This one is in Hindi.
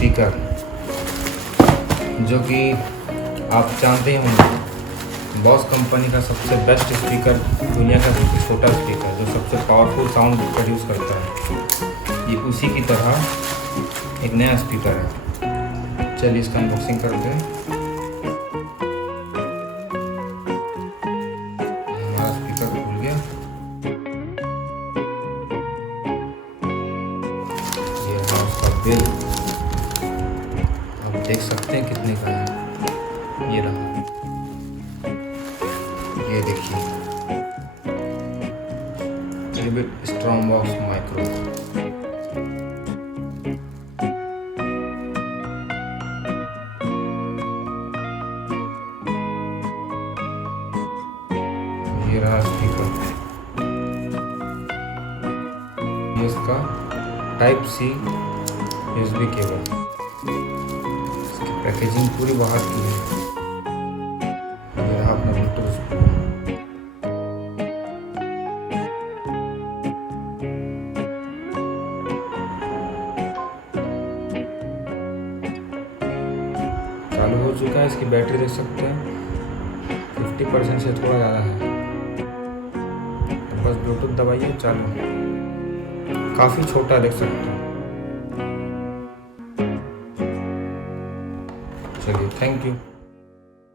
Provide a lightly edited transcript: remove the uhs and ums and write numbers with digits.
स्पीकर जो कि आप जानते ही होंगे, बॉस कंपनी का सबसे बेस्ट स्पीकर, दुनिया का सबसे छोटा स्पीकर जो सबसे पावरफुल साउंड प्रोड्यूस करता है, ये उसी की तरह एक नया स्पीकर है। चलिए इसका अनबॉक्सिंग करते हैं। हमारा स्पीकर खुल गया। ये है उसका बिल, आप देख सकते हैं कितने का है। ये रहा, ये देखिए, ट्रिबिट स्ट्रॉम्बॉक्स माइक्रो। ये रहा स्पीकर, ये इसका टाइप सी USB केबल। इसकी पैकेजिंग पूरी बाहर की है। ये रहा अपना ब्लूटूथ। चालू हो चुका है। इसकी बैटरी देख सकते हैं 50% से थोड़ा ज़्यादा है। बस ब्लूटूथ दबाइए, चालू। काफ़ी छोटा देख सकते हैं। चलिए, थैंक यू।